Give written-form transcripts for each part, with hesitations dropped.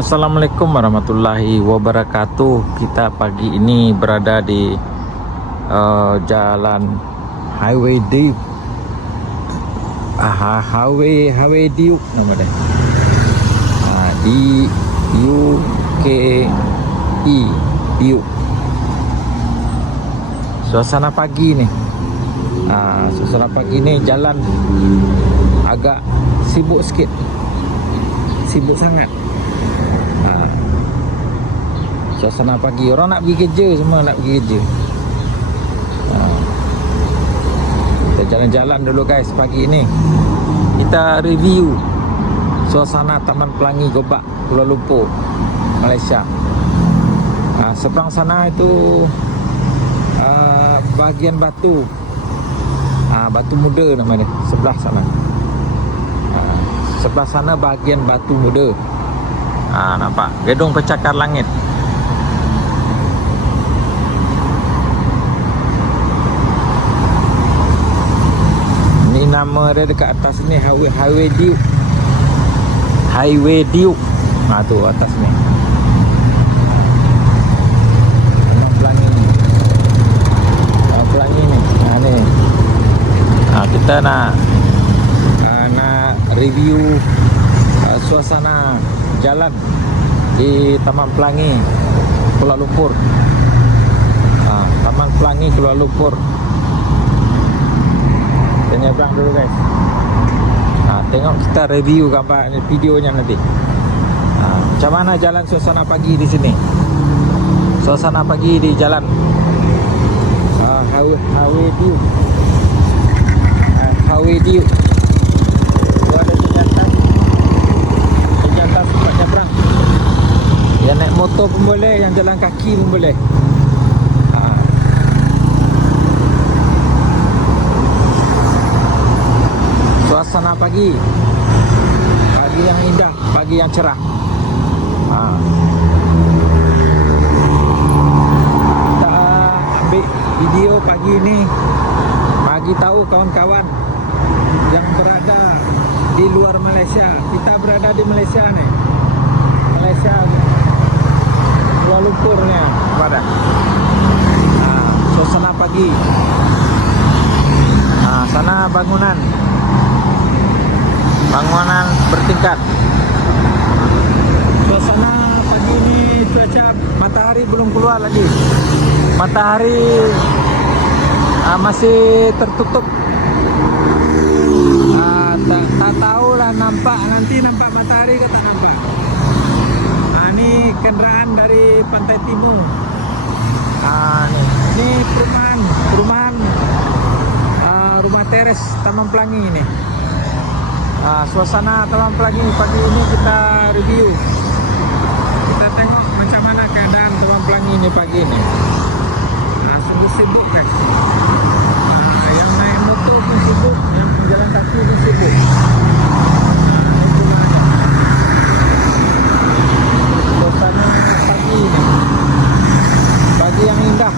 Assalamualaikum warahmatullahi wabarakatuh. Kita pagi ini berada di jalan Highway Diuk. Highway Diuk nama dia. D-U-K-E Diuk. Suasana pagi ni. Suasana pagi ni jalan agak sibuk sikit. Sibuk sangat. Suasana pagi, orang nak pergi kerja, semua nak pergi kerja. Kita jalan-jalan dulu guys pagi ni. Kita review suasana Taman Pelangi Gombak, Kuala Lumpur, Malaysia. Seberang sana itu bahagian batu, Batu Muda nama dia. Sebelah sana, sebelah sana bahagian Batu Muda. Nampak gedung pencakar langit. Nama dia dekat atas ni Highway Diuk. Highway Diuk. Tu atas ni. Taman Pelangi ni. Taman Pelangi ni. Ni. Kita nak review suasana jalan di Taman Pelangi Kuala Lumpur. Taman Pelangi Kuala Lumpur. Kita nyebrang dulu guys. Tengok kita review gambar videonya nanti. Macam mana jalan suasana pagi di sini? Suasana pagi di jalan Highway Diuk. Highway Diuk. Itu ada sejantan. Sejantan tempat nyebrang. Yang naik motor pun boleh, yang jalan kaki pun boleh. Suasana pagi yang indah, pagi yang cerah. Kita ambil video pagi ini, bagi tahu kawan-kawan yang berada di luar Malaysia. Kita berada di Malaysia ni, Malaysia Kuala Lumpur ni pada suasana pagi. Sana bangunan bertingkat. Suasana pagi ini cuaca, matahari belum keluar lagi. Matahari masih tertutup. Tak tahulah nanti nampak matahari ke tak nampak. Ini kenderaan dari Pantai Timur. Ini perumahan rumah teres Taman Pelangi ini. Suasana Taman Pelangi pagi ini kita review. Kita tengok macam mana keadaan Taman Pelangi ini pagi ini. Sungguh sibuk guys. Yang naik motor pun sibuk, yang jalan kaki pun sibuk. Suasana pagi ini, pagi yang indah,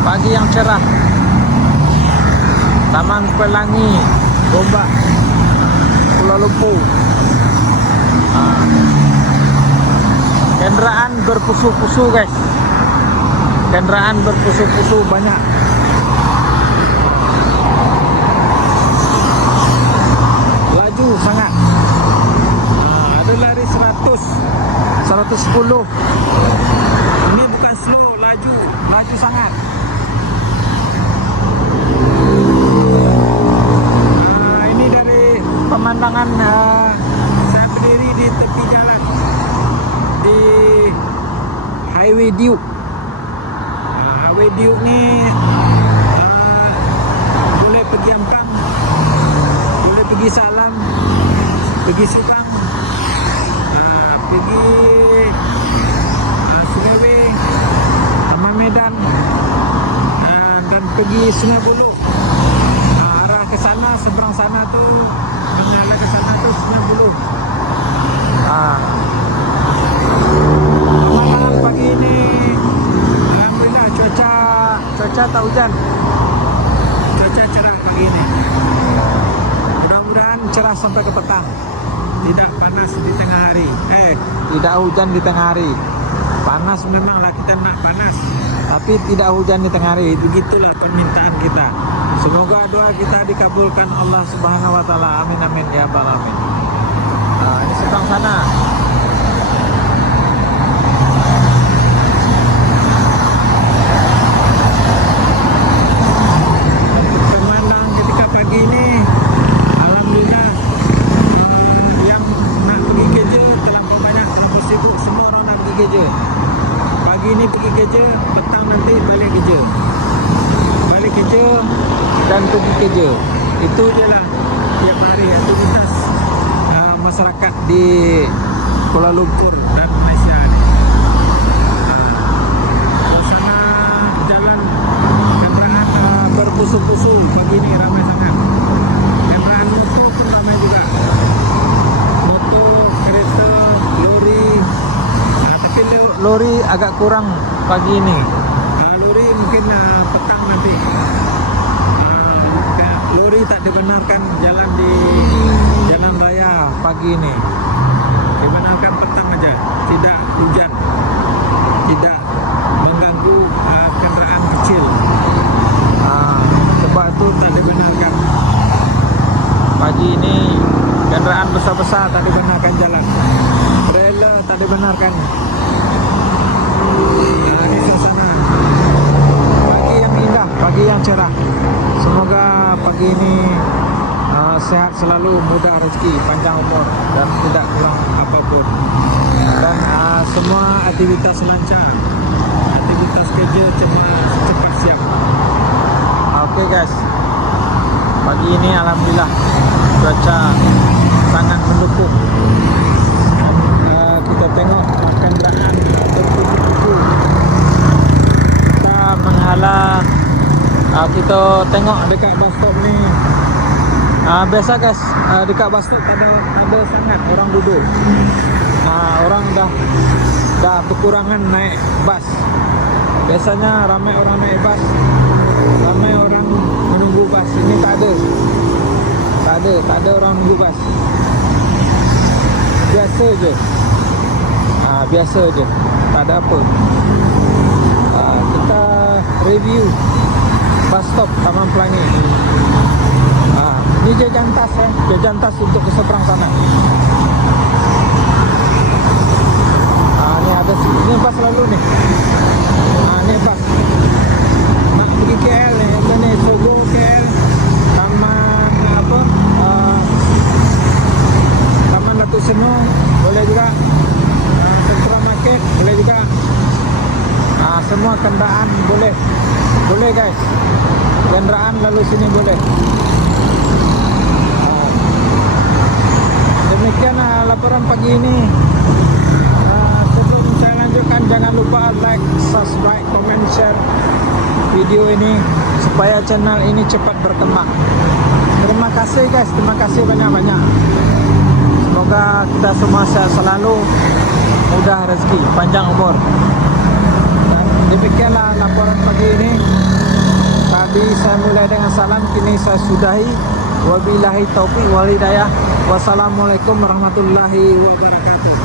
pagi yang cerah. Taman Pelangi Gombak, Kuala Lumpur. Kenderaan berpusu-pusu guys. Kenderaan berpusu-pusu banyak. Laju sangat. Ada lari 100, 110. Ini bukan slow, laju sangat. Ini dari pemandangan saya berdiri di tepi jalan di Highway Diuk. Highway Diuk ni boleh pergi Ampang, boleh pergi Salam, pergi Subang, pergi Sungai Way, Taman Medan, dan pergi Sungai Buloh. Arah ke sana, seberang sana tu, mengalah ke sana tu Sungai Buloh. Malam pagi ini alhamdulillah cuaca tak hujan. Cuaca cerah pagi ini. Mudah-mudahan cerah sampai ke petang. Tidak panas di tengah hari. tidak hujan di tengah hari. Panas memanglah, kita nak panas, tapi tidak hujan di tengah hari. Begitulah permintaan kita. Semoga doa kita dikabulkan Allah Subhanahu wa taala. Amin amin ya rabbal alamin. Nah, ini seberang sana. Pemandang ketika pagi ini, alhamdulillah, yang nak pergi kerja terlampau banyak, terlampau sibuk, semua orang nak pergi kerja. Pagi ini pergi kerja, petang nanti balik kerja. Balik kerja dan pergi kerja. Itu je lah tiap hari aktivitas masyarakat di Kuala Lumpur dan Malaysia ni. Suasana jalan kenderaan berpusul-pusul pagi ni ramai sangat. Kenderaan motor pun ramai juga. Motor, kereta, lori. Tapi lori agak kurang pagi ni. Lori mungkin petang nanti. Lori tak dibenarkan jalan di jalan raya pagi ini. Dibenarkan petang aja, tidak hujan, tidak mengganggu kenderaan kecil. Sebab itu tak dibenarkan. Pagi ini kenderaan besar-besar tak dibenarkan jalan. Trailer tak dibenarkan. Ini suasana pagi yang indah, pagi yang cerah. Semoga pagi ini sehat selalu, mudah rezeki, panjang umur dan tidak kurang apapun. Dan semua aktivitas lancar, aktivitas kerja cepat siap. Oke guys, pagi ini alhamdulillah cuaca sangat mendukung. Kita tengok kenderaan berkumpul-kumpul. Kita menghala. Kita tengok dekat bus stop ni. Biasa guys, dekat bus stop ada sangat orang duduk. Orang dah berkurangan naik bas. Biasanya ramai orang naik bas, ramai orang menunggu bas. Ini tak ada orang menunggu bas. Biasa je. Biasa je. Tak ada apa. Kita review bus stop Taman Pelangi. Ini je jantas je jantas untuk ke seberang sana. Ni ada ni bas lalu ni. Ni bas nak pergi KL ni. Ini Sogo KL, Taman apa? Taman Datuk Senu boleh juga. Central Market boleh juga. Semua kenderaan boleh guys. Kenderaan lalu sini boleh. Demikian laporan pagi ini. Sebelum saya lanjutkan, jangan lupa like, subscribe, comment, share video ini supaya channel ini cepat berkembang. Terima kasih guys, terima kasih banyak-banyak. Semoga kita semua sehat selalu, mudah rezeki, panjang umur. Dan demikianlah laporan pagi ini. Tadi saya mulai dengan salam, kini saya sudahi. Wabillahi taufiq wal hidayah. Wassalamualaikum warahmatullahi wabarakatuh.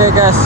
Oke guys,